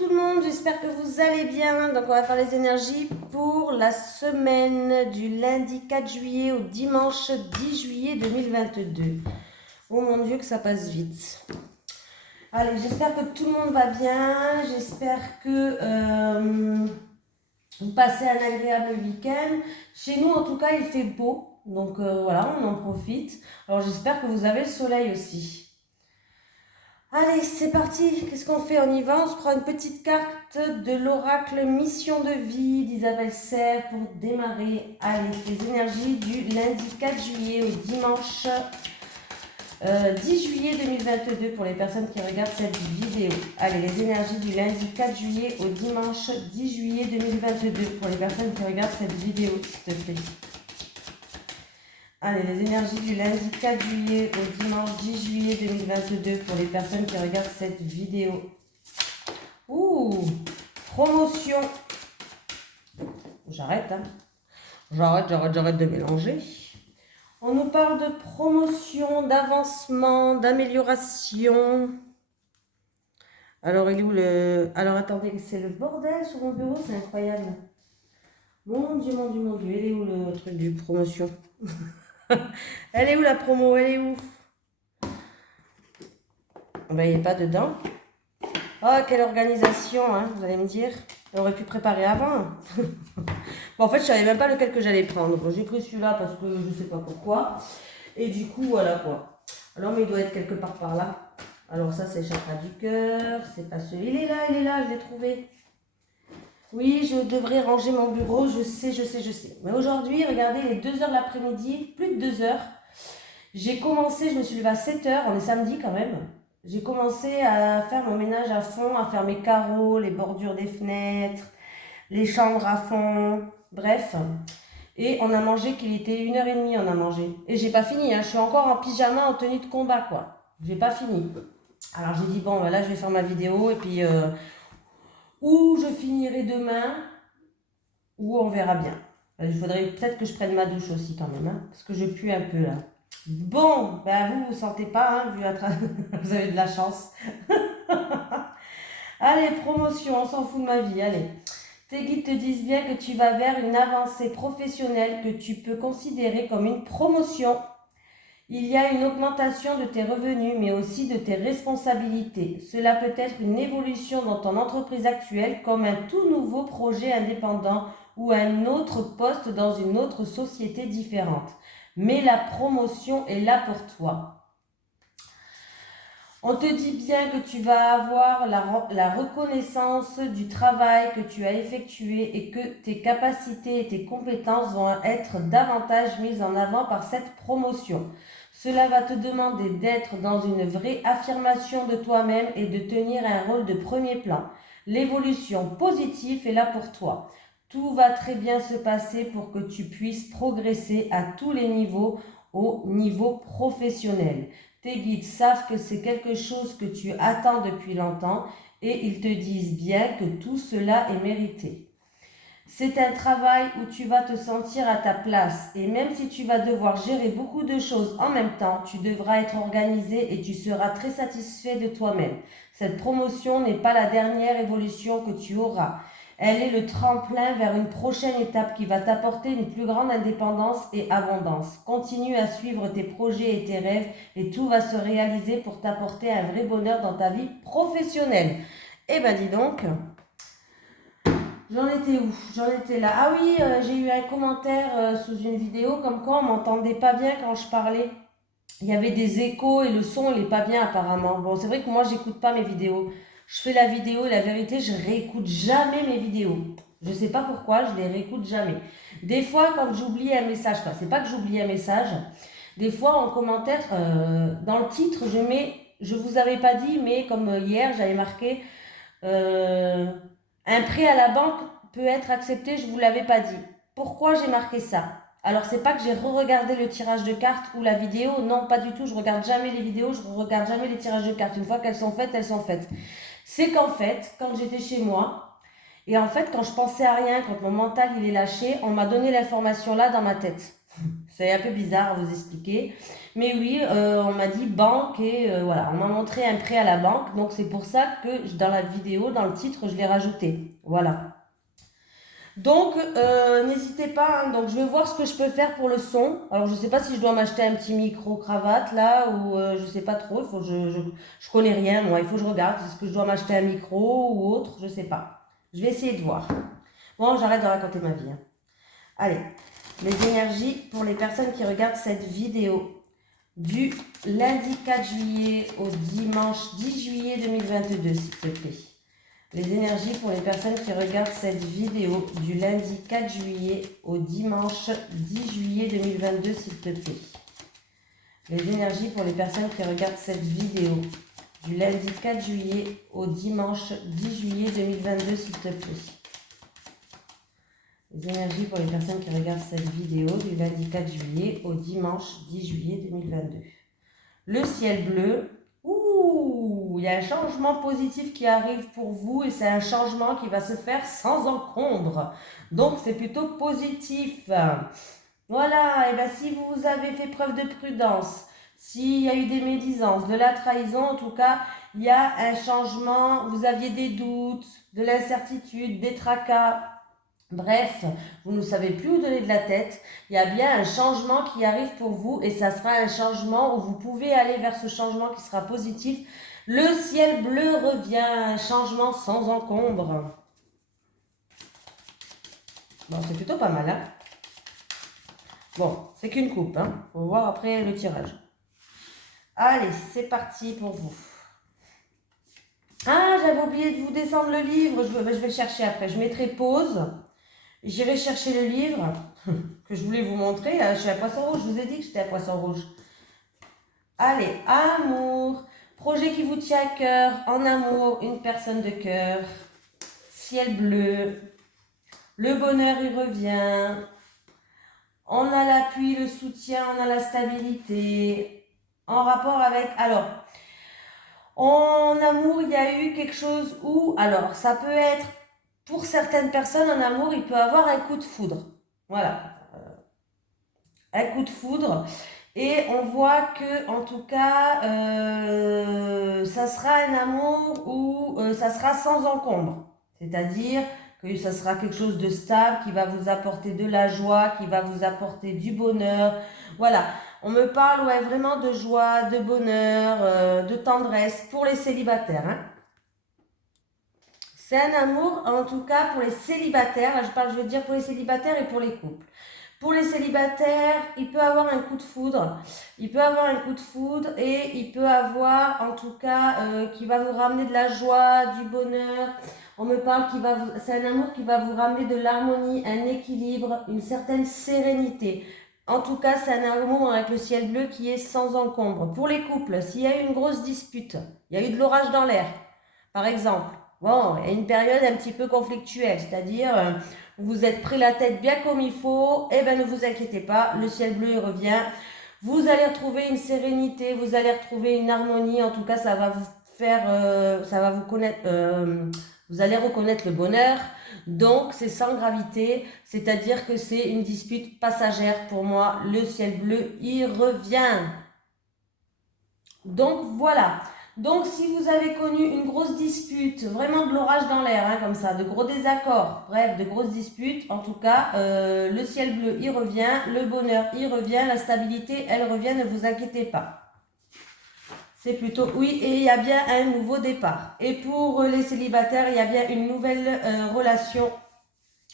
tout le monde, j'espère que vous allez bien. Donc on va faire les énergies pour la semaine du lundi 4 juillet au dimanche 10 juillet 2022. Oh mon Dieu que ça passe vite. Allez, j'espère que tout le monde va bien. J'espère que vous passez un agréable week-end. Chez nous en tout cas il fait beau. Donc voilà, on en profite. Alors j'espère que vous avez le soleil aussi. Allez, c'est parti. Qu'est-ce qu'on fait? On y va. On se prend une petite carte de l'oracle Mission de vie d'Isabelle Serre pour démarrer. Allez, les énergies du lundi 4 juillet au dimanche 10 juillet 2022 pour les personnes qui regardent cette vidéo. Allez, les énergies du lundi 4 juillet au dimanche 10 juillet 2022 pour les personnes qui regardent cette vidéo, s'il te plaît. Allez, les énergies du lundi 4 juillet au dimanche 10 juillet 2022 pour les personnes qui regardent cette vidéo. Ouh, promotion. J'arrête, hein. J'arrête de mélanger. On nous parle de promotion, d'avancement, d'amélioration. Alors, il est où le... Alors, attendez, c'est le bordel sur mon bureau, c'est incroyable. Mon Dieu, mon Dieu, mon Dieu. Il est où le truc du promotion? Elle est où la promo? Elle est où? Ben, il n'est pas dedans. Oh, quelle organisation, hein, vous allez me dire. On aurait pu préparer avant. Bon, en fait, je ne savais même pas lequel que j'allais prendre. Bon, j'ai pris celui-là parce que je ne sais pas pourquoi. Et du coup, voilà quoi. Alors, mais il doit être quelque part par là. Alors ça, c'est le chakra du cœur. C'est pas celui. Il est là, je l'ai trouvé. Oui, je devrais ranger mon bureau, je sais. Mais aujourd'hui, regardez, les 2h de l'après-midi, plus de 2h. J'ai commencé, je me suis levée à 7h, on est samedi quand même. J'ai commencé à faire mon ménage à fond, à faire mes carreaux, les bordures des fenêtres, les chambres à fond, bref. Et on a mangé qu'il était 1h30, on a mangé. Et j'ai pas fini, hein, je suis encore en pyjama, en tenue de combat, quoi. J'ai pas fini. Alors j'ai dit, bon, là, je vais faire ma vidéo et puis... ou je finirai demain, ou on verra bien. Il faudrait peut-être que je prenne ma douche aussi quand même, hein, parce que je pue un peu là. Bon, ben vous sentez pas, hein, vu à vous avez de la chance. Allez, promotion, on s'en fout de ma vie, allez. Tes guides te disent bien que tu vas vers une avancée professionnelle que tu peux considérer comme une promotion. Il y a une augmentation de tes revenus, mais aussi de tes responsabilités. Cela peut être une évolution dans ton entreprise actuelle, comme un tout nouveau projet indépendant ou un autre poste dans une autre société différente. Mais la promotion est là pour toi. On te dit bien que tu vas avoir la reconnaissance du travail que tu as effectué et que tes capacités et tes compétences vont être davantage mises en avant par cette promotion. Cela va te demander d'être dans une vraie affirmation de toi-même et de tenir un rôle de premier plan. L'évolution positive est là pour toi. Tout va très bien se passer pour que tu puisses progresser à tous les niveaux, au niveau professionnel. Tes guides savent que c'est quelque chose que tu attends depuis longtemps et ils te disent bien que tout cela est mérité. C'est un travail où tu vas te sentir à ta place et même si tu vas devoir gérer beaucoup de choses en même temps, tu devras être organisé et tu seras très satisfait de toi-même. Cette promotion n'est pas la dernière évolution que tu auras. Elle est le tremplin vers une prochaine étape qui va t'apporter une plus grande indépendance et abondance. Continue à suivre tes projets et tes rêves et tout va se réaliser pour t'apporter un vrai bonheur dans ta vie professionnelle. Eh ben dis donc, j'en étais où? J'en étais là. Ah oui, j'ai eu un commentaire sous une vidéo comme quoi on m'entendait pas bien quand je parlais. Il y avait des échos et le son il est pas bien apparemment. Bon, c'est vrai que moi j'écoute pas mes vidéos. Je fais la vidéo et la vérité, je réécoute jamais mes vidéos. Je sais pas pourquoi, je les réécoute jamais. Des fois, quand j'oublie un message, quoi, c'est pas que j'oublie un message. Des fois, en commentaire, dans le titre, je mets, je vous avais pas dit, mais comme hier, j'avais marqué, un prêt à la banque peut être accepté, je vous l'avais pas dit. Pourquoi j'ai marqué ça? Alors, c'est pas que j'ai re-regardé le tirage de cartes ou la vidéo. Non, pas du tout. Je regarde jamais les vidéos, je regarde jamais les tirages de cartes. Une fois qu'elles sont faites, elles sont faites. C'est qu'en fait, quand j'étais chez moi, et en fait, quand je pensais à rien, quand mon mental il est lâché, on m'a donné l'information là dans ma tête. C'est un peu bizarre à vous expliquer. Mais oui, on m'a dit banque et voilà, on m'a montré un prêt à la banque. Donc c'est pour ça que dans la vidéo, dans le titre, je l'ai rajouté. Voilà. Donc n'hésitez pas, hein. Donc je vais voir ce que je peux faire pour le son. Alors je sais pas si je dois m'acheter un petit micro cravate là ou je sais pas trop. Il faut que je connais rien moi. Il faut que je regarde. Est-ce que je dois m'acheter un micro ou autre? Je sais pas. Je vais essayer de voir. Bon, j'arrête de raconter ma vie, hein. Allez, les énergies pour les personnes qui regardent cette vidéo du lundi 4 juillet au dimanche 10 juillet 2022, s'il te plaît. Les énergies pour les personnes qui regardent cette vidéo du lundi 4 juillet au dimanche 10 juillet 2022, s'il te plaît. Les énergies pour les personnes qui regardent cette vidéo du lundi 4 juillet au dimanche 10 juillet 2022, s'il te plaît. Les énergies pour les personnes qui regardent cette vidéo du lundi 4 juillet au dimanche 10 juillet 2022. Le ciel bleu. Ouh, il y a un changement positif qui arrive pour vous et c'est un changement qui va se faire sans encombre. Donc c'est plutôt positif. Voilà, et bien si vous avez fait preuve de prudence, s'il y a eu des médisances, de la trahison, en tout cas, il y a un changement, vous aviez des doutes, de l'incertitude, des tracas. Bref, vous ne savez plus où donner de la tête. Il y a bien un changement qui arrive pour vous et ça sera un changement où vous pouvez aller vers ce changement qui sera positif. Le ciel bleu revient, un changement sans encombre. Bon, c'est plutôt pas mal, hein? Bon, c'est qu'une coupe, hein? On va voir après le tirage. Allez, c'est parti pour vous. Ah, j'avais oublié de vous descendre le livre. Je vais le chercher après. Je mettrai pause. J'irai chercher le livre que je voulais vous montrer. Je suis à Poisson Rouge. Je vous ai dit que j'étais à Poisson Rouge. Allez, amour. Projet qui vous tient à cœur. En amour, une personne de cœur. Ciel bleu. Le bonheur, il revient. On a l'appui, le soutien, on a la stabilité. En rapport avec... Alors, en amour, il y a eu quelque chose où... Alors, ça peut être... Pour certaines personnes, en amour, il peut avoir un coup de foudre. Voilà. Un coup de foudre. Et on voit que, en tout cas, ça sera un amour où ça sera sans encombre. C'est-à-dire que ça sera quelque chose de stable, qui va vous apporter de la joie, qui va vous apporter du bonheur. Voilà. On me parle ouais, vraiment de joie, de bonheur, de tendresse pour les célibataires, hein. C'est un amour, en tout cas, pour les célibataires. Là, je veux dire pour les célibataires et pour les couples. Pour les célibataires, il peut avoir un coup de foudre. Il peut avoir un coup de foudre et il peut avoir, en tout cas, qui va vous ramener de la joie, du bonheur. On me parle c'est un amour qui va vous ramener de l'harmonie, un équilibre, une certaine sérénité. En tout cas, c'est un amour avec le ciel bleu qui est sans encombre. Pour les couples, s'il y a eu une grosse dispute, il y a eu de l'orage dans l'air, par exemple. Bon, il y a une période un petit peu conflictuelle, c'est-à-dire vous vous êtes pris la tête bien comme il faut, eh bien ne vous inquiétez pas, le ciel bleu il revient. Vous allez retrouver une sérénité, vous allez retrouver une harmonie, en tout cas ça va vous faire, ça va vous connaître, vous allez reconnaître le bonheur. Donc c'est sans gravité, c'est-à-dire que c'est une dispute passagère pour moi, le ciel bleu il revient. Donc voilà. Donc, si vous avez connu une grosse dispute, vraiment de l'orage dans l'air, hein, comme ça, de gros désaccords, bref, de grosses disputes, en tout cas, le ciel bleu, il revient, le bonheur, il revient, la stabilité, elle revient, ne vous inquiétez pas. C'est plutôt, oui, et il y a bien un nouveau départ. Et pour les célibataires, il y a bien une nouvelle relation.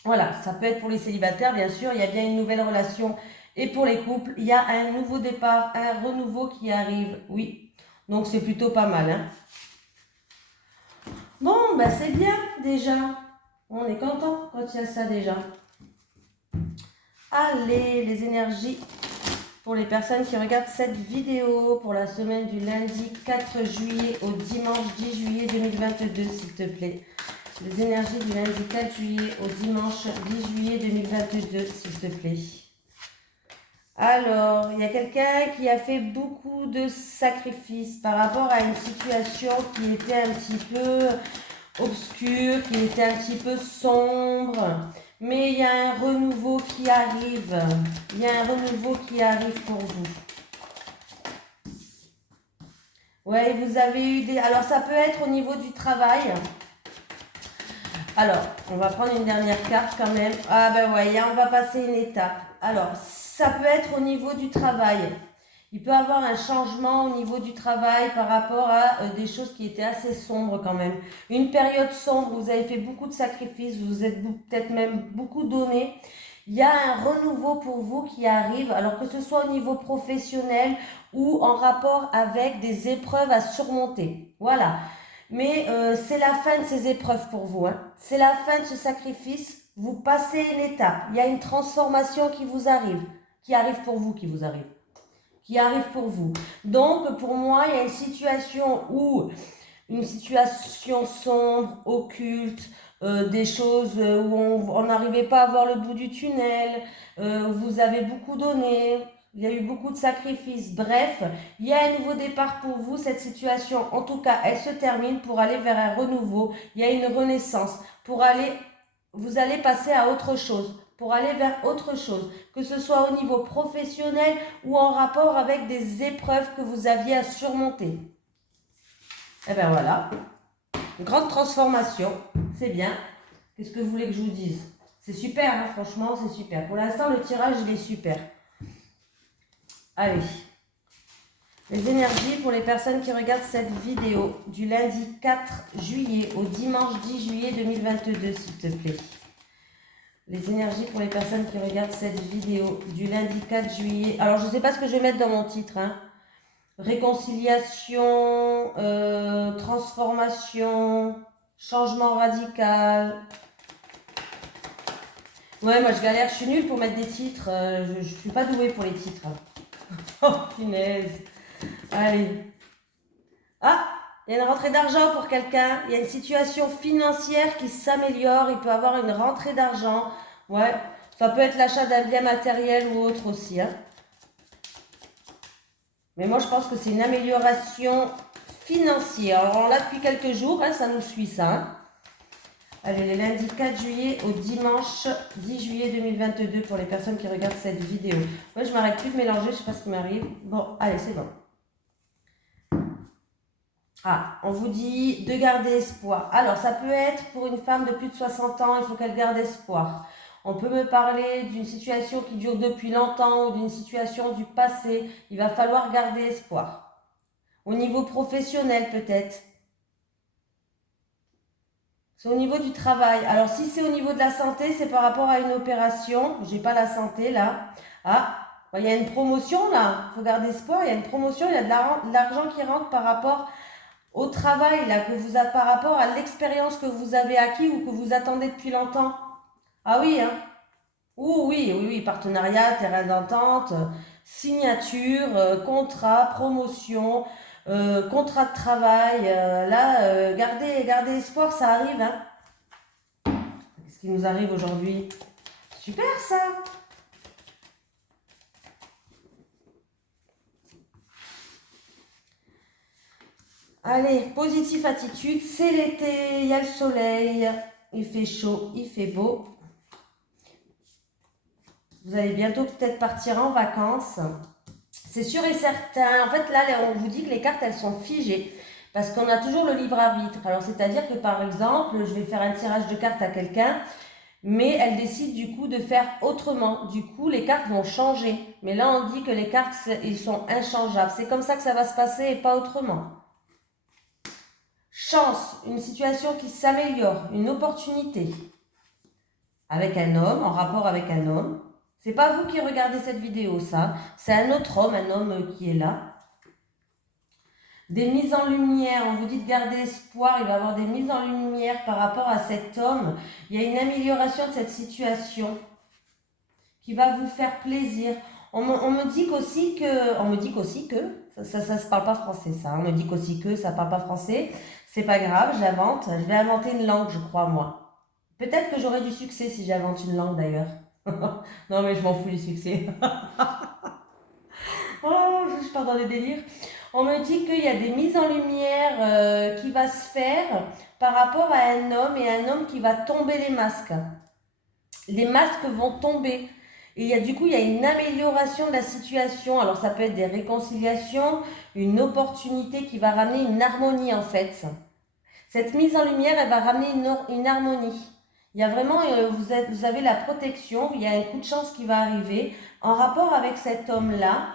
Voilà, ça peut être pour les célibataires, bien sûr, il y a bien une nouvelle relation. Et pour les couples, il y a un nouveau départ, un renouveau qui arrive, oui. Donc c'est plutôt pas mal, hein. Bon, bah c'est bien déjà. On est content quand il y a ça déjà. Allez, les énergies pour les personnes qui regardent cette vidéo pour la semaine du lundi 4 juillet au dimanche 10 juillet 2022, s'il te plaît. Les énergies du lundi 4 juillet au dimanche 10 juillet 2022, s'il te plaît. Alors, il y a quelqu'un qui a fait beaucoup de sacrifices par rapport à une situation qui était un petit peu obscure, qui était un petit peu sombre. mais il y a un renouveau qui arrive. Il y a un renouveau qui arrive pour vous. Ouais, vous avez eu des... Alors, ça peut être au niveau du travail. Alors, on va prendre une dernière carte quand même. Ah ben ouais, on va passer une étape. Alors, ça peut être au niveau du travail. Il peut y avoir un changement au niveau du travail par rapport à des choses qui étaient assez sombres quand même. Une période sombre, vous avez fait beaucoup de sacrifices, vous vous êtes peut-être même beaucoup donné. Il y a un renouveau pour vous qui arrive, alors que ce soit au niveau professionnel ou en rapport avec des épreuves à surmonter. Voilà. Mais c'est la fin de ces épreuves pour vous. Hein. C'est la fin de ce sacrifice. Vous passez une étape. Il y a une transformation qui vous arrive. Qui arrive pour vous, qui vous arrive. Qui arrive pour vous. Donc, pour moi, il y a une situation sombre, occulte, des choses où on n'arrivait pas à voir le bout du tunnel, vous avez beaucoup donné, il y a eu beaucoup de sacrifices. Bref, il y a un nouveau départ pour vous. Cette situation, en tout cas, elle se termine pour aller vers un renouveau. Il y a une renaissance. Vous allez passer à autre chose. Pour aller vers autre chose. Que ce soit au niveau professionnel ou en rapport avec des épreuves que vous aviez à surmonter. Et bien voilà. Une grande transformation. C'est bien. Qu'est-ce que vous voulez que je vous dise? C'est super, hein, franchement, c'est super. Pour l'instant, le tirage, il est super. Allez, les énergies pour les personnes qui regardent cette vidéo du lundi 4 juillet au dimanche 10 juillet 2022, s'il te plaît. Les énergies pour les personnes qui regardent cette vidéo du lundi 4 juillet. Alors, je ne sais pas ce que je vais mettre dans mon titre. Hein. Réconciliation, transformation, changement radical. Ouais, moi je galère, je suis nulle pour mettre des titres. Je ne suis pas douée pour les titres. Oh, punaise. Allez. Ah, il y a une rentrée d'argent pour quelqu'un. Il y a une situation financière qui s'améliore. Il peut avoir une rentrée d'argent. Ouais, ça peut être l'achat d'un bien matériel ou autre aussi. Hein. Mais moi, je pense que c'est une amélioration financière. Alors, on l'a depuis quelques jours. Hein, ça nous suit, ça. Hein. Allez, les lundis 4 juillet au dimanche 10 juillet 2022 pour les personnes qui regardent cette vidéo. Ouais, je m'arrête plus de mélanger, je ne sais pas ce qui m'arrive. Bon, allez, c'est bon. Ah, on vous dit de garder espoir. Alors, ça peut être pour une femme de plus de 60 ans, il faut qu'elle garde espoir. On peut me parler d'une situation qui dure depuis longtemps ou d'une situation du passé. Il va falloir garder espoir. Au niveau professionnel, peut-être. C'est au niveau du travail. Alors, si c'est au niveau de la santé, c'est par rapport à une opération. J'ai pas la santé, là. Ah, il y a une promotion, là. Il faut garder espoir. Il y a une promotion, il y a de l'argent qui rentre par rapport au travail, là, par rapport à l'expérience que vous avez acquis ou que vous attendez depuis longtemps. Ah oui, hein. Oui, partenariat, terrain d'entente, signature, contrat, promotion, contrat de travail. Là, gardez espoir, ça arrive. Hein. Qu'est-ce qui nous arrive aujourd'hui? Super ça! Allez, positive attitude, c'est l'été, il y a le soleil, il fait chaud, il fait beau. Vous allez bientôt peut-être partir en vacances. C'est sûr et certain. En fait, là, on vous dit que les cartes, elles sont figées. Parce qu'on a toujours le libre arbitre. Alors, c'est-à-dire que, par exemple, je vais faire un tirage de cartes à quelqu'un, mais elle décide du coup de faire autrement. Du coup, les cartes vont changer. Mais là, on dit que les cartes, ils sont inchangeables. C'est comme ça que ça va se passer et pas autrement. Chance, une situation qui s'améliore, une opportunité. Avec un homme, en rapport avec un homme. C'est pas vous qui regardez cette vidéo, ça. C'est un autre homme, un homme qui est là. Des mises en lumière, on vous dit de garder espoir, il va y avoir des mises en lumière par rapport à cet homme. Il y a une amélioration de cette situation qui va vous faire plaisir. On me dit qu'aussi que, ça se parle pas français ça, on me dit qu'aussi que ça parle pas français. C'est pas grave, j'invente, je vais inventer une langue, je crois, moi. Peut-être que j'aurai du succès si j'invente une langue d'ailleurs. Non mais je m'en fous du succès. Oh, je pars dans des délires. On me dit qu'il y a des mises en lumière qui va se faire par rapport à un homme et un homme qui va tomber les masques. les masques vont tomber. Et du coup, il y a une amélioration de la situation. Alors, ça peut être des réconciliations, une opportunité qui va ramener une harmonie, en fait. Cette mise en lumière, elle va ramener une harmonie. Il y a vraiment, vous avez la protection, il y a un coup de chance qui va arriver en rapport avec cet homme-là.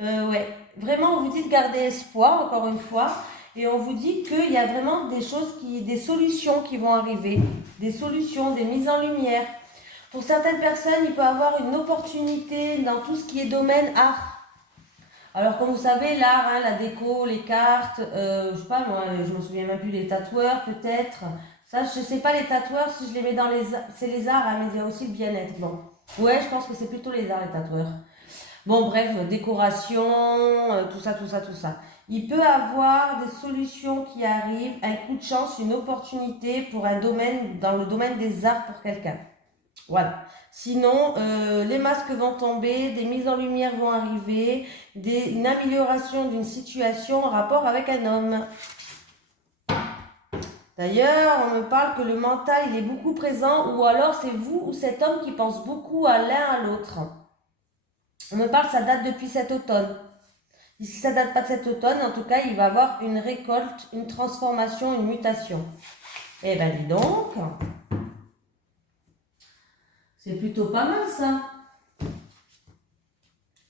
Ouais, vraiment, on vous dit de garder espoir, encore une fois, et on vous dit qu'il y a vraiment des solutions qui vont arriver, des solutions, des mises en lumière. Pour certaines personnes, il peut y avoir une opportunité dans tout ce qui est domaine art. Alors, comme vous savez, l'art, hein, la déco, les cartes, je sais pas, moi, je me souviens même plus, les tatoueurs, peut-être. Ça, je sais pas, les tatoueurs, si je les mets dans c'est les arts, hein, mais il y a aussi le bien-être. Bon. Ouais, je pense que c'est plutôt les arts, les tatoueurs. Bon, bref, décoration, tout ça, tout ça, tout ça. Il peut avoir des solutions qui arrivent, un coup de chance, une opportunité pour un domaine, dans le domaine des arts pour quelqu'un. Voilà. Sinon, les masques vont tomber, des mises en lumière vont arriver, une amélioration d'une situation en rapport avec un homme. D'ailleurs, on me parle que le mental, il est beaucoup présent, ou alors c'est vous ou cet homme qui pense beaucoup à l'un à l'autre. On me parle que ça date depuis cet automne. Si ça date pas de cet automne, en tout cas, il va avoir une récolte, une transformation, une mutation. Eh ben, dis donc. C'est plutôt pas mal, ça.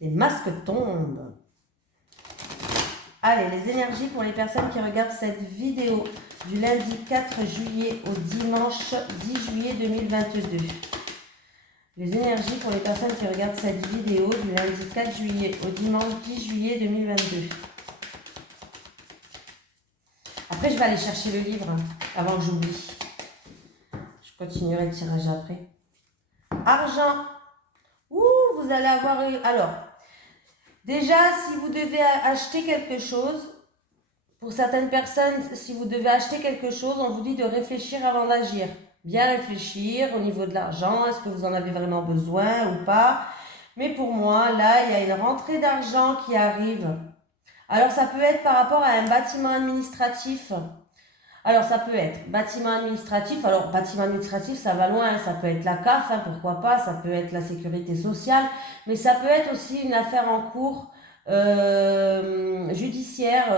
Les masques tombent. Allez, les énergies pour les personnes qui regardent cette vidéo du lundi 4 juillet au dimanche 10 juillet 2022. Les énergies pour les personnes qui regardent cette vidéo du lundi 4 juillet au dimanche 10 juillet 2022. Après, je vais aller chercher le livre avant que j'oublie. Je continuerai le tirage après. Argent. Ouh, vous allez avoir... Alors, déjà, si vous devez acheter quelque chose, pour certaines personnes, si vous devez acheter quelque chose, on vous dit de réfléchir avant d'agir. Bien réfléchir au niveau de l'argent, est-ce que vous en avez vraiment besoin ou pas. Mais pour moi, là, il y a une rentrée d'argent qui arrive. Alors, ça peut être par rapport à un bâtiment administratif. Alors, ça peut être bâtiment administratif. Alors, bâtiment administratif, ça va loin. Ça peut être la CAF, hein, pourquoi pas. Ça peut être la sécurité sociale. Mais ça peut être aussi une affaire en cours judiciaire,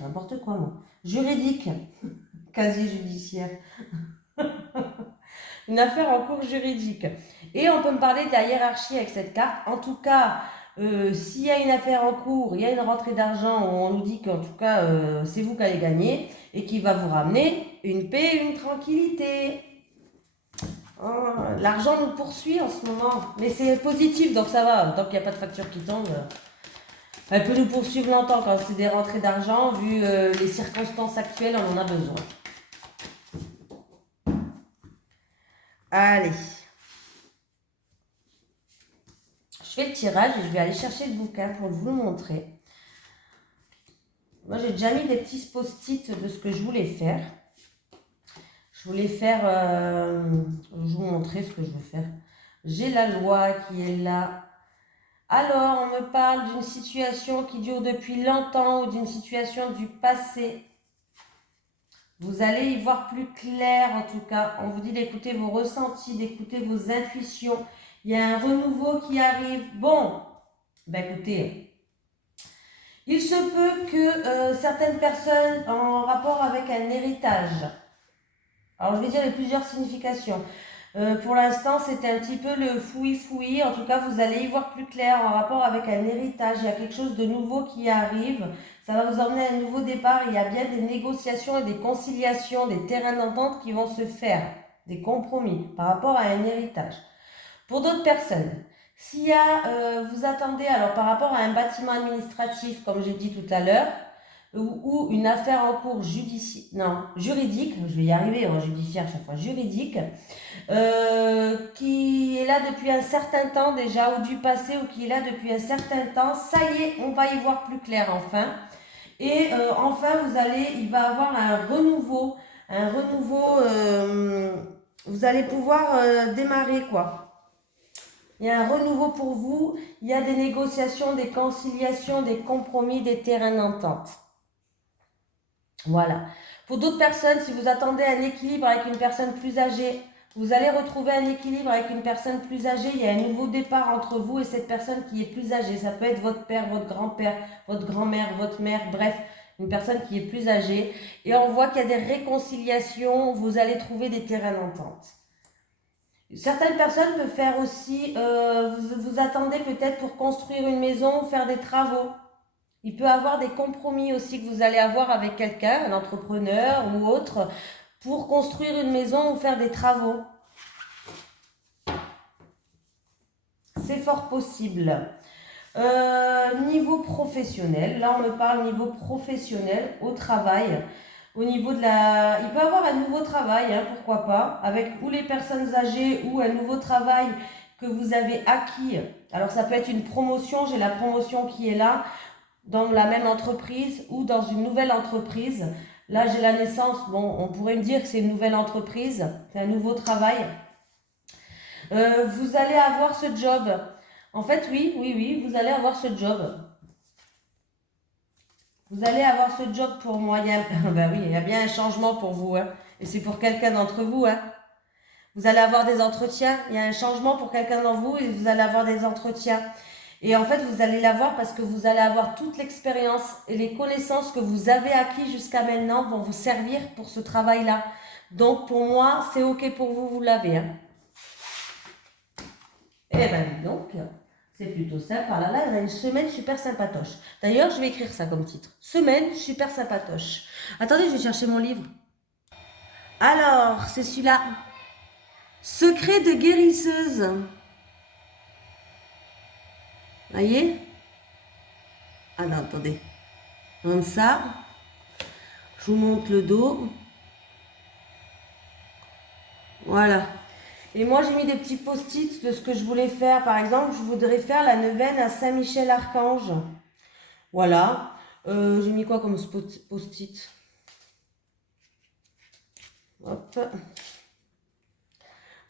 n'importe quoi, moi. Juridique, casier judiciaire. Une affaire en cours juridique. Et on peut me parler de la hiérarchie avec cette carte. En tout cas, s'il y a une affaire en cours, il y a une rentrée d'argent où on nous dit qu'en tout cas, c'est vous qui allez gagner et qui va vous ramener une paix et une tranquillité. Oh, l'argent nous poursuit en ce moment. Mais c'est positif, donc ça va. Tant qu'il n'y a pas de facture qui tombe, elle peut nous poursuivre longtemps quand c'est des rentrées d'argent. Vu les circonstances actuelles, on en a besoin. Allez. Je fais le tirage et je vais aller chercher le bouquin pour vous le montrer. Moi, j'ai déjà mis des petits post-it de ce que je voulais faire. Je voulais faire... je vais vous montrer ce que je veux faire. J'ai la loi qui est là. Alors, on me parle d'une situation qui dure depuis longtemps ou d'une situation du passé. Vous allez y voir plus clair en tout cas. On vous dit d'écouter vos ressentis, d'écouter vos intuitions. Il y a un renouveau qui arrive. Bon, ben écoutez, il se peut que certaines personnes en rapport avec un héritage, alors je vais dire les plusieurs significations. Pour l'instant, c'était un petit peu le fouillis-fouillis. En tout cas, vous allez y voir plus clair en rapport avec un héritage. Il y a quelque chose de nouveau qui arrive. Ça va vous emmener à un nouveau départ. Il y a bien des négociations et des conciliations, des terrains d'entente qui vont se faire, des compromis par rapport à un héritage. Pour d'autres personnes, s'il y a, vous attendez, alors par rapport à un bâtiment administratif, comme j'ai dit tout à l'heure, ou une affaire en cours juridique, je vais y arriver, judiciaire chaque fois, juridique, qui est là depuis un certain temps déjà, ou du passé, ou qui est là depuis un certain temps, ça y est, on va y voir plus clair enfin. Et enfin, il va avoir un renouveau, vous allez pouvoir démarrer quoi. Il y a un renouveau pour vous, il y a des négociations, des conciliations, des compromis, des terrains d'entente. Voilà. Pour d'autres personnes, si vous attendez un équilibre avec une personne plus âgée, Vous allez retrouver un équilibre avec une personne plus âgée. Il y a un nouveau départ entre vous et cette personne qui est plus âgée. Ça peut être votre père, votre grand-père, votre grand-mère, votre mère, bref, une personne qui est plus âgée. Et on voit qu'il y a des réconciliations. Vous allez trouver des terrains d'entente. Certaines personnes peuvent faire aussi, vous attendez peut-être pour construire une maison ou faire des travaux. Il peut y avoir des compromis aussi que vous allez avoir avec quelqu'un, un entrepreneur ou autre, pour construire une maison ou faire des travaux. C'est fort possible. Niveau professionnel, là on me parle niveau professionnel, au travail. Au niveau de la... Il peut y avoir un nouveau travail, hein, pourquoi pas, avec ou les personnes âgées ou un nouveau travail que vous avez acquis. Alors ça peut être une promotion, j'ai la promotion qui est là, dans la même entreprise ou dans une nouvelle entreprise. Là j'ai la naissance, bon on pourrait me dire que c'est une nouvelle entreprise, c'est un nouveau travail. Vous allez avoir ce job. En fait oui, vous allez avoir ce job. Vous allez avoir ce job pour moi. Ben oui, il y a bien un changement pour vous. Hein. Et c'est pour quelqu'un d'entre vous. Hein. Vous allez avoir des entretiens. Il y a un changement pour quelqu'un d'entre vous et vous allez avoir des entretiens. Et en fait, vous allez l'avoir parce que vous allez avoir toute l'expérience et les connaissances que vous avez acquis jusqu'à maintenant vont vous servir pour ce travail-là. Donc, pour moi, c'est OK pour vous, vous l'avez. Hein. Eh ben, donc... C'est plutôt sympa. Là, on a une semaine super sympatoche. D'ailleurs, je vais écrire ça comme titre. Semaine super sympatoche. Attendez, je vais chercher mon livre. Alors, c'est celui-là. Secret de guérisseuse. Voyez? Ah non, attendez. Comme ça. Je vous montre le dos. Voilà. Et moi, j'ai mis des petits post-it de ce que je voulais faire. Par exemple, je voudrais faire la neuvaine à Saint-Michel-Archange. Voilà. J'ai mis quoi comme post-it? Hop.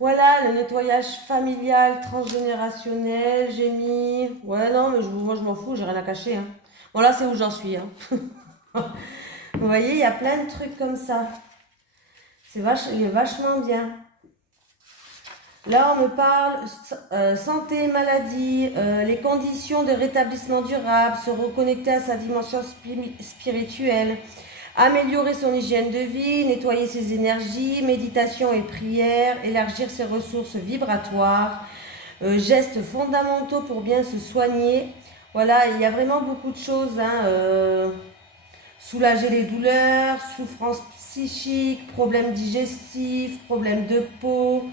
Voilà, le nettoyage familial, transgénérationnel. J'ai mis... Ouais, non, mais moi, je m'en fous, j'ai rien à cacher. Hein. Voilà, c'est où j'en suis. Hein. Vous voyez, il y a plein de trucs comme ça. Il est vachement bien. Là, on me parle santé, maladie, les conditions de rétablissement durable, se reconnecter à sa dimension spirituelle, améliorer son hygiène de vie, nettoyer ses énergies, méditation et prière, élargir ses ressources vibratoires, gestes fondamentaux pour bien se soigner. Voilà, il y a vraiment beaucoup de choses. Hein, soulager les douleurs, souffrances psychiques, problèmes digestifs, problèmes de peau...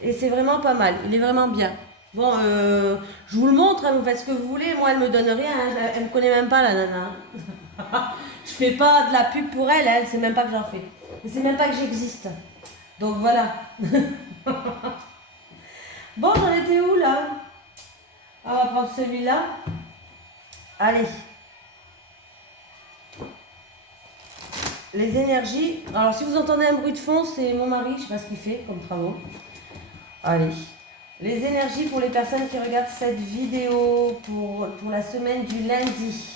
Et c'est vraiment pas mal, il est vraiment bien. Bon, je vous le montre, hein, vous faites ce que vous voulez. Moi, elle me donne rien, hein, elle me connaît même pas, la nana. Je fais pas de la pub pour elle, elle sait même pas que j'en fais. Elle sait même pas que j'existe. Donc voilà. Bon, j'en étais où là? On va prendre celui-là. Allez. Les énergies. Alors, si vous entendez un bruit de fond, c'est mon mari, je sais pas ce qu'il fait comme travaux. Allez, les énergies pour les personnes qui regardent cette vidéo pour la semaine du lundi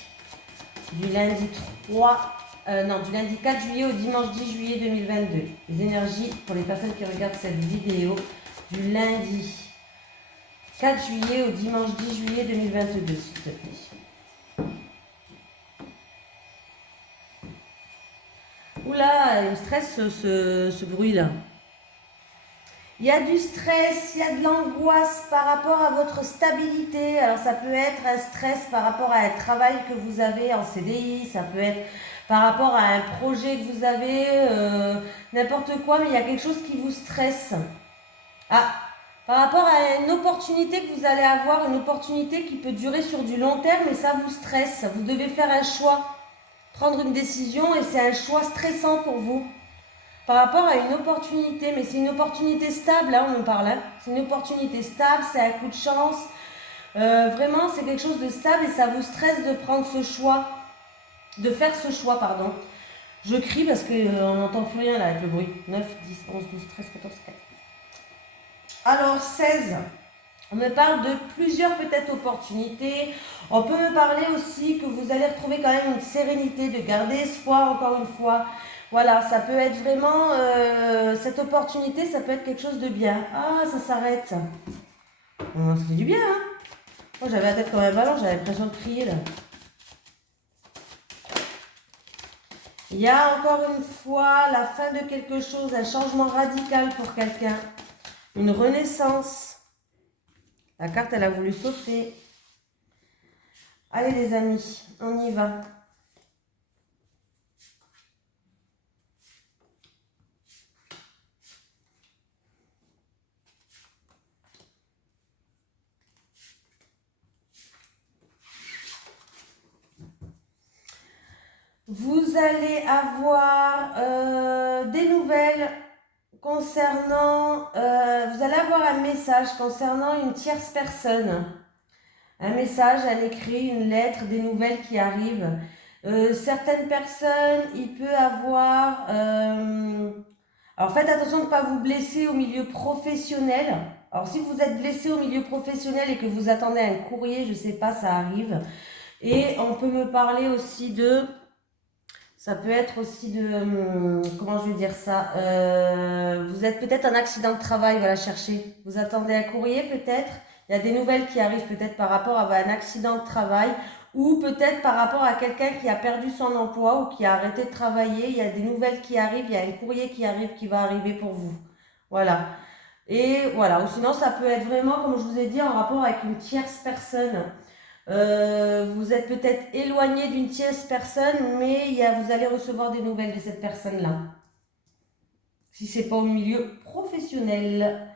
4 juillet au dimanche 10 juillet 2022. Les énergies pour les personnes qui regardent cette vidéo du lundi 4 juillet au dimanche 10 juillet 2022, s'il te plaît. Oula, il me stresse ce bruit-là. Il y a du stress, il y a de l'angoisse par rapport à votre stabilité. Alors ça peut être un stress par rapport à un travail que vous avez en CDI, ça peut être par rapport à un projet que vous avez, n'importe quoi, mais il y a quelque chose qui vous stresse. Ah, par rapport à une opportunité que vous allez avoir, une opportunité qui peut durer sur du long terme, et ça vous stresse. Vous devez faire un choix, prendre une décision, et c'est un choix stressant pour vous. Par rapport à une opportunité, mais c'est une opportunité stable, là on en parle, hein. C'est une opportunité stable, c'est un coup de chance, vraiment c'est quelque chose de stable et ça vous stresse de prendre ce choix, de faire ce choix, pardon. Je crie parce qu'on n'entend plus rien là avec le bruit. 9, 10, 11, 12, 13, 14, 15. Alors 16, on me parle de plusieurs peut-être opportunités. On peut me parler aussi que vous allez retrouver quand même une sérénité, de garder espoir encore une fois. Voilà, ça peut être vraiment, cette opportunité, ça peut être quelque chose de bien. Ah, ça s'arrête. Ça fait du bien, hein. Moi, j'avais la tête comme un ballon, j'avais l'impression de crier, là. Il y a encore une fois la fin de quelque chose, un changement radical pour quelqu'un. Une renaissance. La carte, elle a voulu sauter. Allez les amis, on y va. Vous allez avoir des nouvelles concernant... vous allez avoir un message concernant une tierce personne. Un message, un écrit, une lettre, des nouvelles qui arrivent. Certaines personnes, il peut avoir... alors faites attention de ne pas vous blesser au milieu professionnel. Alors si vous êtes blessé au milieu professionnel et que vous attendez un courrier, je ne sais pas, ça arrive. Et on peut me parler aussi de... Ça peut être aussi de... comment je vais dire ça, vous êtes peut-être un accident de travail, voilà, chercher. Vous attendez un courrier peut-être. Il y a des nouvelles qui arrivent peut-être par rapport à un accident de travail ou peut-être par rapport à quelqu'un qui a perdu son emploi ou qui a arrêté de travailler. Il y a des nouvelles qui arrivent, il y a un courrier qui arrive, qui va arriver pour vous. Voilà. Et voilà. Ou sinon, ça peut être vraiment, comme je vous ai dit, en rapport avec une tierce personne. Vous êtes peut-être éloigné d'une tierce personne, mais vous allez recevoir des nouvelles de cette personne-là. Si c'est pas au milieu professionnel.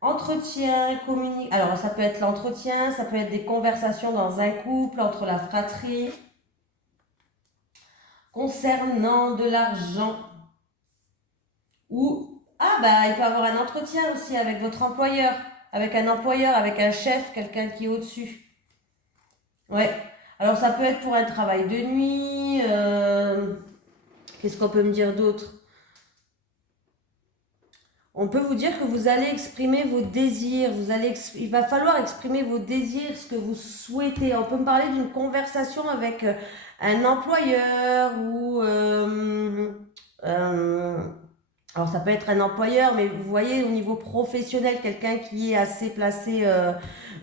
Entretien, communication. Alors, ça peut être l'entretien, ça peut être des conversations dans un couple, entre la fratrie. Concernant de l'argent. Ou, ah, bah, il peut y avoir un entretien aussi avec votre employeur. Avec un employeur, avec un chef, quelqu'un qui est au-dessus. Ouais. Alors, ça peut être pour un travail de nuit. Qu'est-ce qu'on peut me dire d'autre? On peut vous dire que vous allez exprimer vos désirs. Il va falloir exprimer vos désirs, ce que vous souhaitez. On peut me parler d'une conversation avec un employeur ou... alors, ça peut être un employeur, mais vous voyez, au niveau professionnel, quelqu'un qui est assez placé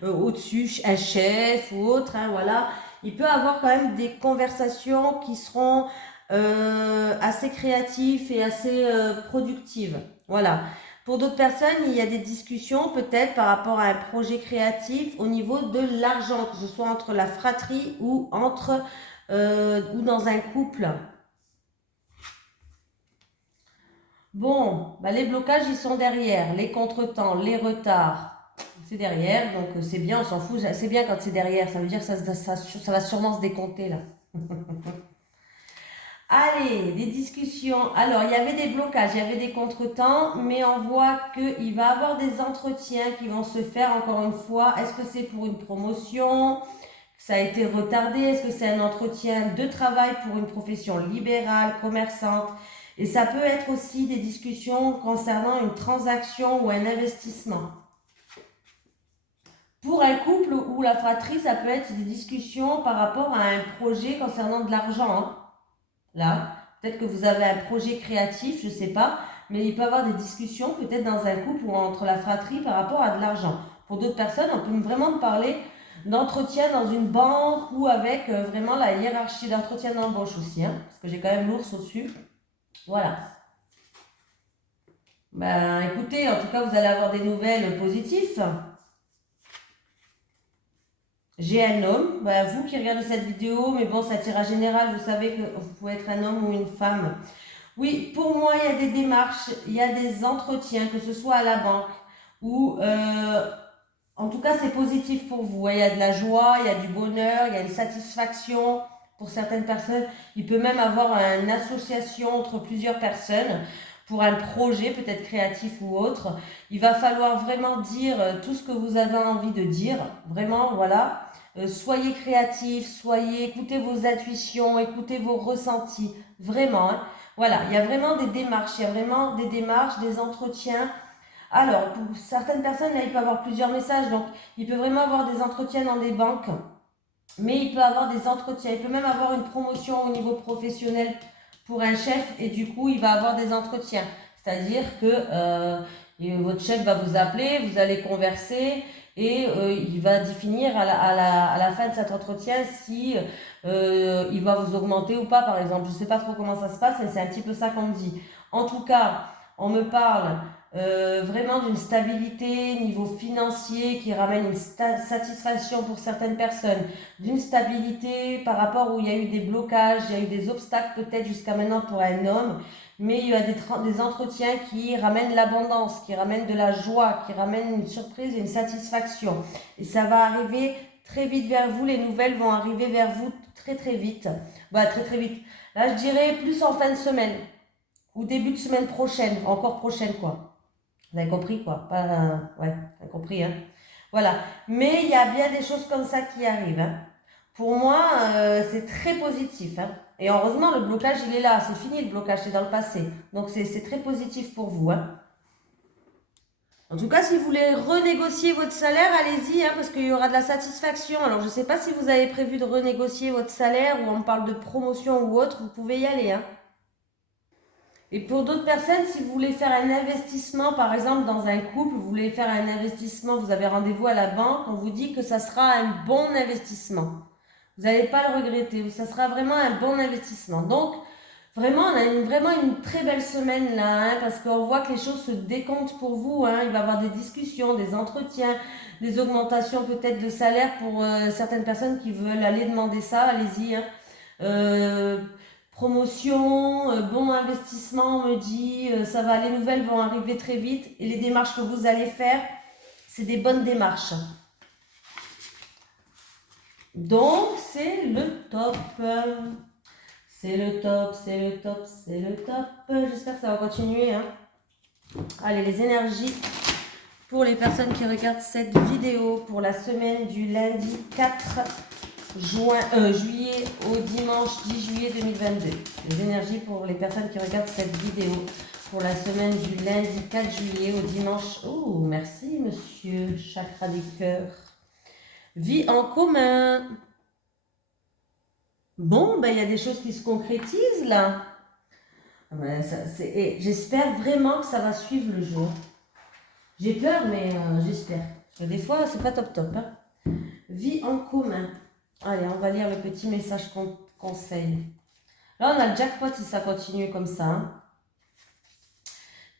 au-dessus, un chef ou autre, hein, voilà. Il peut avoir quand même des conversations qui seront assez créatives et assez productives. Voilà. Pour d'autres personnes, il y a des discussions peut-être par rapport à un projet créatif au niveau de l'argent, que ce soit entre la fratrie ou ou dans un couple. Bon, bah les blocages, ils sont derrière. Les contretemps, les retards, c'est derrière. Donc, c'est bien, on s'en fout. C'est bien quand c'est derrière. Ça veut dire que ça va sûrement se décompter, là. Allez, des discussions. Alors, il y avait des blocages, il y avait des contretemps, mais on voit qu'il va y avoir des entretiens qui vont se faire encore une fois. Est-ce que c'est pour une promotion? Ça a été retardé? Est-ce que c'est un entretien de travail pour une profession libérale, commerçante? Et ça peut être aussi des discussions concernant une transaction ou un investissement. Pour un couple ou la fratrie, ça peut être des discussions par rapport à un projet concernant de l'argent, hein. Là, peut-être que vous avez un projet créatif, je ne sais pas, mais il peut y avoir des discussions peut-être dans un couple ou entre la fratrie par rapport à de l'argent. Pour d'autres personnes, on peut vraiment parler d'entretien dans une banque ou avec vraiment la hiérarchie d'entretien d'embauche aussi, hein, parce que j'ai quand même l'ours au-dessus. Voilà. Ben écoutez, en tout cas, vous allez avoir des nouvelles positives. J'ai un homme, ben, vous qui regardez cette vidéo, mais bon, c'est un tirage général, vous savez que vous pouvez être un homme ou une femme. Oui, pour moi, il y a des démarches, il y a des entretiens, que ce soit à la banque ou... en tout cas, c'est positif pour vous. Il y a de la joie, il y a du bonheur, il y a une satisfaction pour certaines personnes. Il peut même avoir une association entre plusieurs personnes pour un projet, peut-être créatif ou autre. Il va falloir vraiment dire tout ce que vous avez envie de dire. Vraiment, voilà. Soyez créatifs, écoutez vos intuitions, écoutez vos ressentis. Vraiment, hein. Voilà, il y a vraiment des démarches, des entretiens. Alors, pour certaines personnes, là, il peut avoir plusieurs messages. Donc, il peut vraiment avoir des entretiens dans des banques. Mais il peut avoir des entretiens. Il peut même avoir une promotion au niveau professionnel pour un chef et du coup, il va avoir des entretiens. C'est-à-dire que votre chef va vous appeler, vous allez converser et il va définir à la fin de cet entretien si il va vous augmenter ou pas, par exemple. Je ne sais pas trop comment ça se passe, mais c'est un petit peu ça qu'on me dit. En tout cas, on me parle vraiment d'une stabilité niveau financier qui ramène une satisfaction pour certaines personnes, d'une stabilité par rapport où il y a eu des blocages, il y a eu des obstacles peut-être jusqu'à maintenant pour un homme, mais il y a des entretiens qui ramènent l'abondance, qui ramènent de la joie, qui ramènent une surprise et une satisfaction. Et ça va arriver très vite vers vous, les nouvelles vont arriver vers vous très très vite. Bah très très vite. Là je dirais plus en fin de semaine ou début de semaine prochaine, encore prochaine quoi. Vous avez compris quoi? Pas, ouais, vous avez compris hein. Voilà. Mais il y a bien des choses comme ça qui arrivent. Hein. Pour moi, c'est très positif. Hein. Et heureusement, le blocage, il est là. C'est fini le blocage, c'est dans le passé. Donc, c'est très positif pour vous. Hein. En tout cas, si vous voulez renégocier votre salaire, allez-y, hein, parce qu'il y aura de la satisfaction. Alors, je ne sais pas si vous avez prévu de renégocier votre salaire ou on parle de promotion ou autre, vous pouvez y aller. Hein. Et pour d'autres personnes, si vous voulez faire un investissement, par exemple dans un couple, vous voulez faire un investissement, vous avez rendez-vous à la banque, on vous dit que ça sera un bon investissement. Vous n'allez pas le regretter, ça sera vraiment un bon investissement. Donc, vraiment, on a vraiment une très belle semaine là, hein, parce qu'on voit que les choses se décomptent pour vous. Hein. Il va y avoir des discussions, des entretiens, des augmentations peut-être de salaire pour certaines personnes qui veulent aller demander ça, allez-y. Hein. Promotion, bon investissement, on me dit, ça va, les nouvelles vont arriver très vite et les démarches que vous allez faire, c'est des bonnes démarches. Donc, c'est le top. C'est le top, c'est le top, c'est le top. J'espère que ça va continuer. Hein. Allez, les énergies pour les personnes qui regardent cette vidéo pour la semaine du lundi 4 juillet au dimanche 10 juillet 2022. Les énergies pour les personnes qui regardent cette vidéo pour la semaine du lundi 4 juillet au dimanche. Oh, merci monsieur Chakra des cœurs. Vie en commun. Bon, ben il y a des choses qui se concrétisent là. Ben, j'espère vraiment que ça va suivre le jour. J'ai peur, mais j'espère. Parce que des fois, c'est pas top top. Hein. Vie en commun. Allez, on va lire le petit message conseil. Là, on a le jackpot si ça continue comme ça. Hein.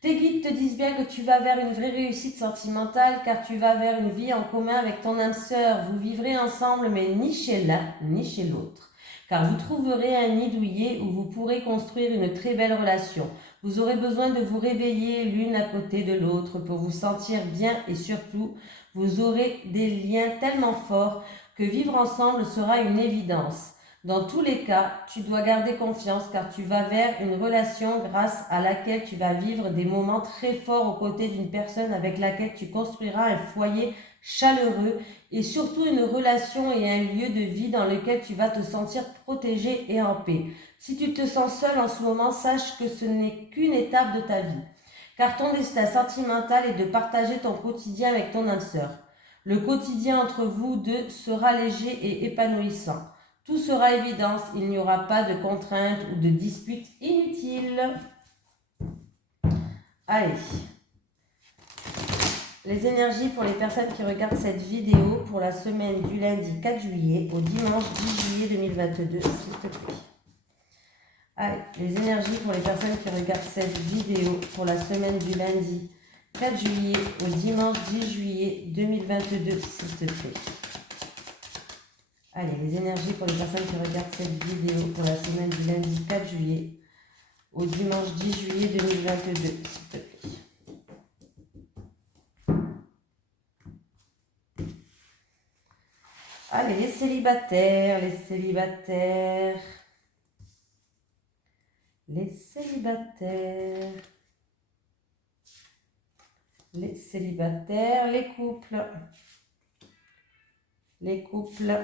Tes guides te disent bien que tu vas vers une vraie réussite sentimentale car tu vas vers une vie en commun avec ton âme sœur. Vous vivrez ensemble, mais ni chez l'un ni chez l'autre. Car vous trouverez un nid douillet où vous pourrez construire une très belle relation. Vous aurez besoin de vous réveiller l'une à côté de l'autre pour vous sentir bien et surtout, vous aurez des liens tellement forts que vivre ensemble sera une évidence. Dans tous les cas, tu dois garder confiance car tu vas vers une relation grâce à laquelle tu vas vivre des moments très forts aux côtés d'une personne avec laquelle tu construiras un foyer chaleureux et surtout une relation et un lieu de vie dans lequel tu vas te sentir protégé et en paix. Si tu te sens seul en ce moment, sache que ce n'est qu'une étape de ta vie. Car ton destin sentimental est de partager ton quotidien avec ton âme sœur. Le quotidien entre vous deux sera léger et épanouissant. Tout sera évidence, il n'y aura pas de contraintes ou de disputes inutiles. Allez. Les énergies pour les personnes qui regardent cette vidéo pour la semaine du lundi 4 juillet au dimanche 10 juillet 2022, s'il te plaît. Allez, les énergies pour les personnes qui regardent cette vidéo pour la semaine du lundi 4 juillet au dimanche 10 juillet 2022, s'il te plaît. Allez, les énergies pour les personnes qui regardent cette vidéo pour la semaine du lundi 4 juillet au dimanche 10 juillet 2022, s'il te plaît. Allez, les célibataires, les célibataires, les célibataires, les célibataires, les couples, les couples,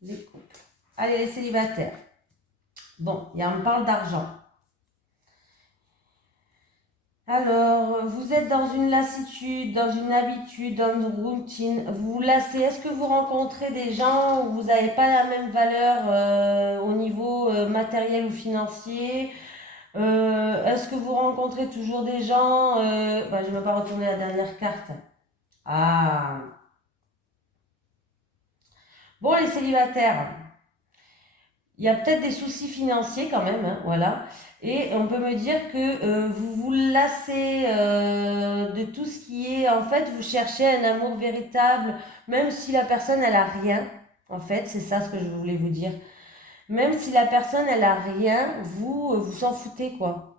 les couples. Allez, les célibataires. Bon, on parle d'argent. Alors, vous êtes dans une lassitude, dans une habitude, dans une routine. Vous vous lassez. Est-ce que vous rencontrez des gens où vous n'avez pas la même valeur au niveau matériel ou financier? Est-ce que vous rencontrez toujours des gens je ne vais pas retourner la dernière carte. Ah. Bon, les célibataires. Il y a peut-être des soucis financiers quand même, hein, voilà. Et on peut me dire que vous vous lassez de tout ce qui est, en fait, vous cherchez un amour véritable, même si la personne, elle a rien. En fait, c'est ça ce que je voulais vous dire. Même si la personne, elle a rien, vous, vous s'en foutez, quoi.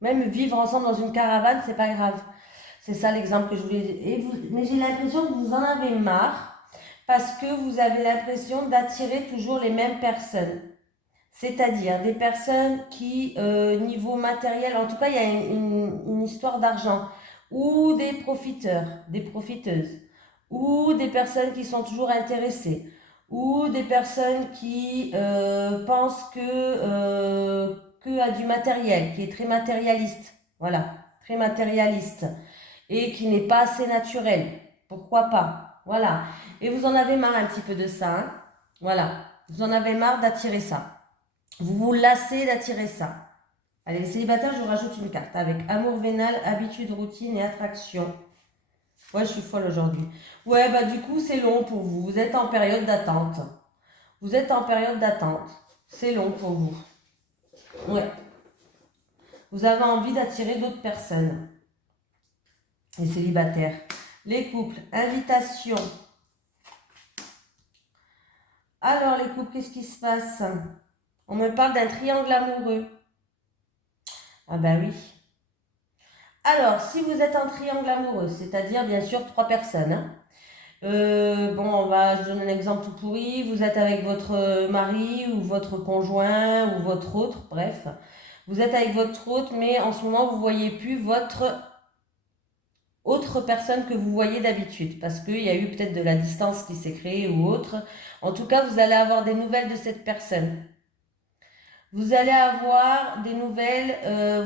Même vivre ensemble dans une caravane, c'est pas grave. C'est ça l'exemple que je voulais. Mais j'ai l'impression que vous en avez marre parce que vous avez l'impression d'attirer toujours les mêmes personnes. C'est-à-dire des personnes qui, niveau matériel, en tout cas, il y a une histoire d'argent, ou des profiteurs, des profiteuses, ou des personnes qui sont toujours intéressées, ou des personnes qui pensent que à du matériel, qui est très matérialiste, voilà, très matérialiste, et qui n'est pas assez naturel. Pourquoi pas? Voilà. Et vous en avez marre un petit peu de ça, hein? Voilà. Vous en avez marre d'attirer ça. Vous vous lassez d'attirer ça. Allez, les célibataires, je vous rajoute une carte avec amour vénal, habitude, routine et attraction. Ouais, je suis folle aujourd'hui. Ouais, bah du coup, c'est long pour vous. Vous êtes en période d'attente. Vous êtes en période d'attente. C'est long pour vous. Ouais. Vous avez envie d'attirer d'autres personnes. Les célibataires. Les couples. Invitation. Alors, les couples, qu'est-ce qui se passe? On me parle d'un triangle amoureux. Ah bah oui. Alors, si vous êtes en triangle amoureux, c'est-à-dire bien sûr trois personnes, hein. Je donne un exemple tout pourri. Vous êtes avec votre mari ou votre conjoint ou votre autre, bref. Vous êtes avec votre autre, mais en ce moment, vous ne voyez plus votre autre personne que vous voyez d'habitude, parce qu'il y a eu peut-être de la distance qui s'est créée ou autre. En tout cas, vous allez avoir des nouvelles de cette personne. Vous allez avoir des nouvelles,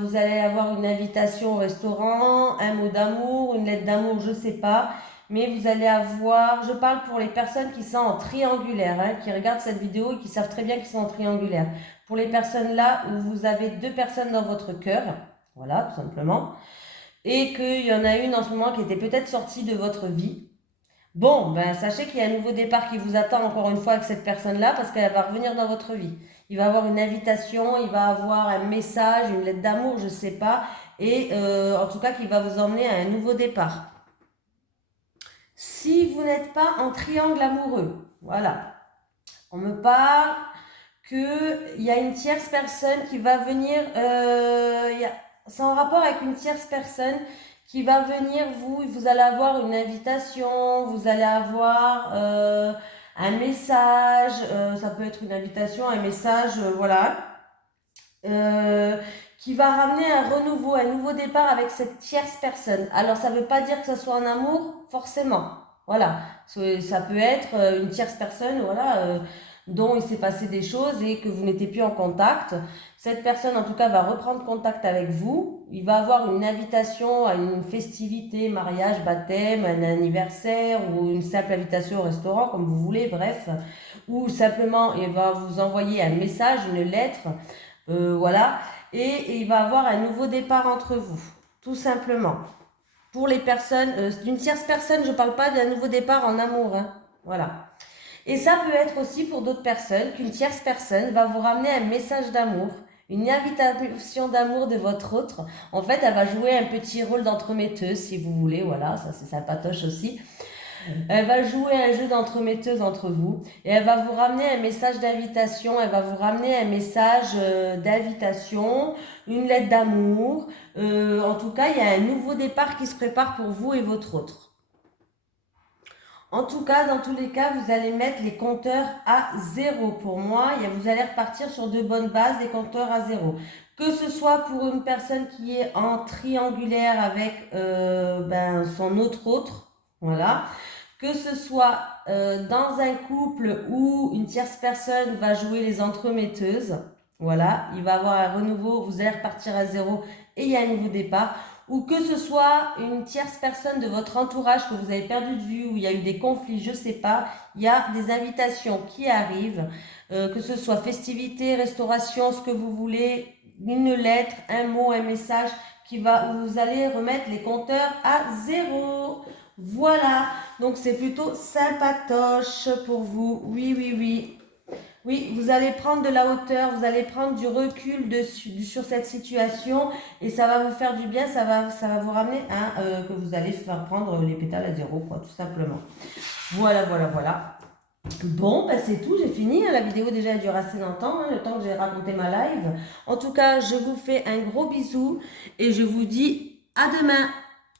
vous allez avoir une invitation au restaurant, un mot d'amour, une lettre d'amour, je ne sais pas. Mais vous allez avoir, je parle pour les personnes qui sont en triangulaire, hein, qui regardent cette vidéo et qui savent très bien qu'ils sont en triangulaire. Pour les personnes là où vous avez deux personnes dans votre cœur, voilà, tout simplement, et qu'il y en a une en ce moment qui était peut-être sortie de votre vie. Bon, ben sachez qu'il y a un nouveau départ qui vous attend encore une fois avec cette personne-là parce qu'elle va revenir dans votre vie. Il va avoir une invitation, il va avoir un message, une lettre d'amour, je ne sais pas, et en tout cas qui va vous emmener à un nouveau départ. Si vous n'êtes pas en triangle amoureux, voilà, on me parle qu'il y a une tierce personne qui va venir, c'est en rapport avec une tierce personne qui va venir, vous allez avoir une invitation, vous allez avoir un message, ça peut être une invitation, un message, voilà, qui va ramener un renouveau, un nouveau départ avec cette tierce personne. Alors ça ne veut pas dire que ce soit un amour, forcément. Voilà, ça peut être une tierce personne, voilà, dont il s'est passé des choses et que vous n'étiez plus en contact. Cette personne, en tout cas, va reprendre contact avec vous. Il va avoir une invitation à une festivité, mariage, baptême, un anniversaire ou une simple invitation au restaurant, comme vous voulez, bref. Ou simplement, il va vous envoyer un message, une lettre, voilà. Et il va avoir un nouveau départ entre vous, tout simplement. Pour les personnes, d'une tierce personne, je ne parle pas d'un nouveau départ en amour, hein. Voilà. Et ça peut être aussi pour d'autres personnes qu'une tierce personne va vous ramener un message d'amour, une invitation d'amour de votre autre. En fait, elle va jouer un petit rôle d'entremetteuse, si vous voulez, voilà, ça c'est sympatoche aussi. Elle va jouer un jeu d'entremetteuse entre vous et elle va vous ramener un message d'invitation, elle va vous ramener un message d'invitation, une lettre d'amour. En tout cas, il y a un nouveau départ qui se prépare pour vous et votre autre. En tout cas, dans tous les cas, vous allez mettre les compteurs à zéro. Pour moi, vous allez repartir sur de bonnes bases, des compteurs à zéro. Que ce soit pour une personne qui est en triangulaire avec son autre, voilà. Que ce soit dans un couple où une tierce personne va jouer les entremetteuses, Voilà, il va y avoir un renouveau, vous allez repartir à zéro et il y a un nouveau départ. Ou que ce soit une tierce personne de votre entourage que vous avez perdu de vue, où il y a eu des conflits, je ne sais pas, il y a des invitations qui arrivent, que ce soit festivités, restauration, ce que vous voulez, une lettre, un mot, un message qui va, où vous allez remettre les compteurs à zéro. Voilà, donc c'est plutôt sympatoche pour vous. Oui, oui, oui. Oui, vous allez prendre de la hauteur, vous allez prendre du recul sur cette situation et ça va vous faire du bien, ça va vous ramener à que vous allez faire prendre les pétales à zéro, quoi, tout simplement. Voilà, voilà, voilà. Bon, bah c'est tout, j'ai fini. La vidéo déjà a duré assez longtemps, le temps que j'ai raconté ma live. En tout cas, je vous fais un gros bisou et je vous dis à demain.